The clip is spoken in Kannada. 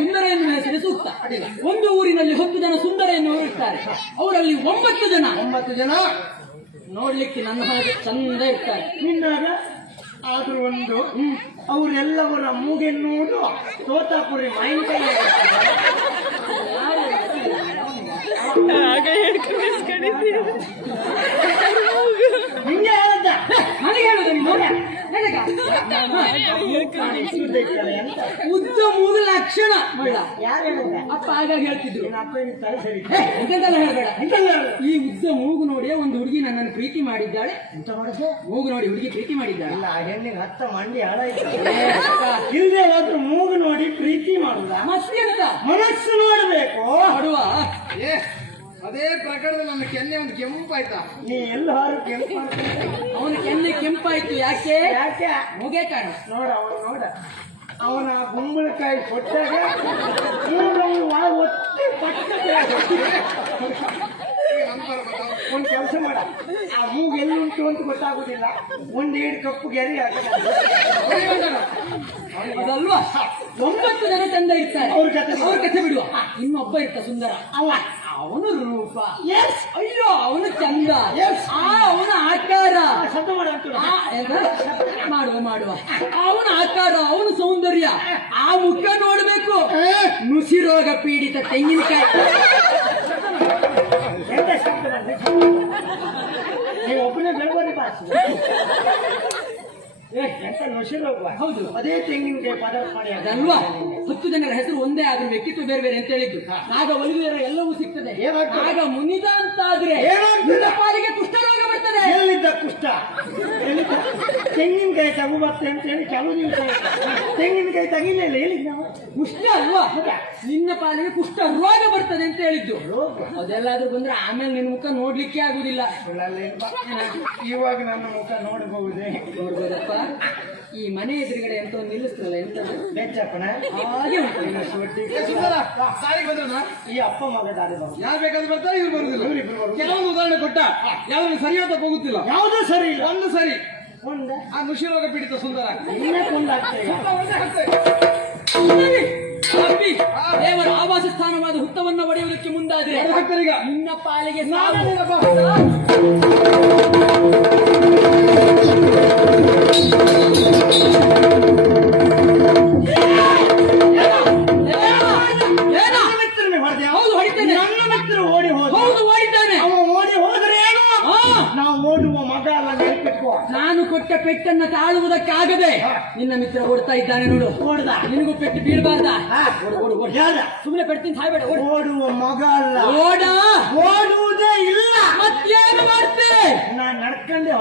ಸುಂದರ ಎನ್ನುವ ಹೆಸರು ಸೂಕ್ತ. ಒಂದು ಊರಿನಲ್ಲಿ 10 ಜನ ಸುಂದರ ಎನ್ನುವರು ಇರ್ತಾರೆ. ಅವರಲ್ಲಿ 9 ಜನ ನೋಡ್ಲಿಕ್ಕೆ ನನ್ನ ಹಾಗೆ ಚಂದ ಇರ್ತಾರೆ. ಆದ್ರೂ ಒಂದು ಅವರೆಲ್ಲವರ ಮೂಗೆನ್ನೂರು ತೋತಾಪುರಿ ಮಾವಿನಕಾಯಿ ಹಿಂಗೆ ಹೇಳದ್ದ ನನಗೆ ಹೇಳುದ ಉದ್ದ ಮೂಲ ಲಕ್ಷಣ ಯಾರು ಹೇಳಿದ ಅಪ್ಪ ಹಾಗಾಗಿ ಹೇಳ್ತಿದ್ರು. ಸರಿ ಎಂತೆಲ್ಲ ಹೇಳ್ಬೇಡ. ಈ ಉದ್ದ ಮೂಗು ನೋಡಿ ಒಂದು ಹುಡುಗಿ ನನ್ನನ್ನು ಪ್ರೀತಿ ಮಾಡಿದ್ದಾಳೆ. ಎಂತ ಮಾಡುದು? ಮೂಗು ನೋಡಿ ಹುಡುಗಿ ಪ್ರೀತಿ ಮಾಡಿದ್ದಾಳೆ. ಇಲ್ಲ, ಆ ಹೆಣ್ಣಿಗೆ 10 ಮಂಡಿ ಹಾಳಾಯ್ತು. ಇಲ್ಲದೆ ಹೋದ್ರು ಮೂಗು ನೋಡಿ ಪ್ರೀತಿ ಮಾಡುದ? ಮತ್ತೆ ಅಂತ ಮನಸ್ಸು ನೋಡ್ಬೇಕು ಮಾಡುವ. ಅದೇ ಪ್ರಕರಣದಲ್ಲಿ ನನ್ನ ಕೆನ್ನೆ ಒಂದು ಕೆಂಪಾಯ್ತಾ? ನೀ ಎಲ್ಲಾರು ಕೆಂಪು ಅವನ ಕೆನ್ನೆ ಕೆಂಪಾಯ್ತು. ಯಾಕೆ? ಮುಗೆ ಕಾಣ ನೋಡ ಅವನ ಗುಂಬಳಕಾಯಿ ಕೊಟ್ಟಾಗ ಒತ್ತಿ ಒಂದ್ ಕೆಲಸ ಮಾಡ, ಆ ಮೂಗು ಎಲ್ಲಿ ಉಂಟು ಅಂತ ಗೊತ್ತಾಗುದಿಲ್ಲ. 1 ಕಪ್ಪು ಗೆರೆ ಅದಲ್ವಾ? 9 ಜನ ತಂದ ಇರ್ತಾರೆ. ಅವ್ರ ಕಥೆ ಬಿಡುವ. ಇನ್ನೊಬ್ಬ ಇರ್ತ ಸುಂದರ. ಅವನು ರೂಪ, ಅಯ್ಯೋ ಅವನು ಚಂದ, ಅವನ ಆಕಾರ ಮಾಡುವ ಅವನ ಆಕಾರ, ಅವನ ಸೌಂದರ್ಯ, ಆ ಮುಖ ನೋಡ್ಬೇಕು. ನುಸಿ ರೋಗ ಪೀಡಿತ ತೆಂಗಿನಕಾಯಿ. ನೀವು ಒಬ್ಬನೇ ಬೆಳವರಿ ಹೌದು, ಅದೇ ತೆಂಗಿನಕಾಯಿ ಪದಾರ್ಥ ಮಾಡಿ ಅದಲ್ವಾ? 10 ಜನರ ಹೆಸರು ಒಂದೇ ಆದ್ರೂ ವ್ಯಕ್ತಿತ್ವ ಬೇರೆ ಬೇರೆ ಅಂತ ಹೇಳಿದ್ದು. ಆಗ ಒಲಿದರ ಎಲ್ಲವೂ ಸಿಗ್ತದೆ. ಆಗ ಮುನಿದ ಅಂತಾದ್ರೆ ಪಾಲಿಗೆ ಕುಷ್ಠರೋಗ ಬರ್ತದೆ. ಎಲ್ಲಿದ್ದ ಕುಷ್ಠ? ತೆಂಗಿನಕಾಯಿ ತಗೋಬರ್ತೇನೆ ಅಂತ ಹೇಳಿ ಕೆಲವು ದಿವಸ ತೆಂಗಿನಕಾಯಿ ತಗಿಲಿಲ್ಲ. ಹೇಳಿದ್ ನಾವು ಕುಷ್ಠ ಅಲ್ವಾ? ನಿನ್ನ ಪಾಲಿಗೆ ಕುಷ್ಠ ರೋಗ ಬರ್ತದೆ ಅಂತ ಹೇಳಿದ್ದು. ಅದೆಲ್ಲಾದ್ರೂ ಬಂದ್ರೆ ಆಮೇಲೆ ನಿನ್ನ ಮುಖ ನೋಡ್ಲಿಕ್ಕೆ ಆಗುದಿಲ್ಲ. ಇವಾಗ ನನ್ನ ಮುಖ ನೋಡಬಹುದೇ? ನೋಡ್ಬೋದಪ್ಪ. ಈ ಮನೆ ಎದುರುಗಡೆ ಎಂತ ಒಂದು ನಿಲ್ಲಿಸ್ತಲ್ಲ, ಎಂತ ಬೆಚ್ಚಪ್ಪನ ಹಾಗೆ ಉಂಟು. ಈ ಅಪ್ಪ ಮಗ ದಾರಿ ಯಾರು ಬೇಕಾದ್ರೂ ಬರ್ತಾರೆ, ಇವ್ರು ಬರುದಿಲ್ಲ. ಕೆಲವೊಂದು ಉದಾಹರಣೆ ಕೊಟ್ಟ, ಯಾವ್ದು ಸರಿಯಾದ ಹೋಗುತ್ತಿಲ್ಲ. ಯಾವುದೂ ಸರಿ ಇಲ್ಲ. ಒಂದು ಸರಿ, ಆ ನುಷಿರೋಗ ಪೀಡಿತ ಸುಂದರ ದೇವರ ಆವಾಸ ಸ್ಥಾನವಾದ ಹುತ್ತವನ್ನು ಒಡೆಯುವುದಕ್ಕೆ ಮುಂದಾದ್ರೆ ನಿನ್ನ ಪಾಲಿಗೆ ಹೌದು ಹೊಡಿತೇನೆ. ನನ್ನ ಮಿತ್ರ ಓಡಿ ಹೋದ. ಹೌದು ಓಡಿದ್ದಾನೆ. ಅವ ಓಡಿ ಹೋದ್ರೆ ಏನು? ನಾವು ಓಡುವ ಮಗ ಅಲ್ಲ, ನೆನಪಿಟ್ಕೋ. ನಾನು ಕೊಟ್ಟ ಪೆಟ್ಟನ್ನ ತಾಳುವುದಕ್ಕಾಗದೆ ನಿನ್ನ ಮಿತ್ರ ಓಡ್ತಾ ಇದ್ದಾನೆ ನೋಡು. ಓಡ್ದ? ನಿನಗೂ ಪೆಟ್ಟು ಬೀಳ್ಬಾರ್ದ? ಸುಮ್ಮನೆ ಪೆಟ್ಟಿನ ಸಾಯ್ಬೇಡ. ಓಡುವ ಮಗ ಅಲ್ಲ. ಓಡುವುದೇ ಇಲ್ಲ. ಮತ್ತೇನು ಮಾಡ್ತೆ? ನಾನು ನಡ್ಕೊಂಡೆ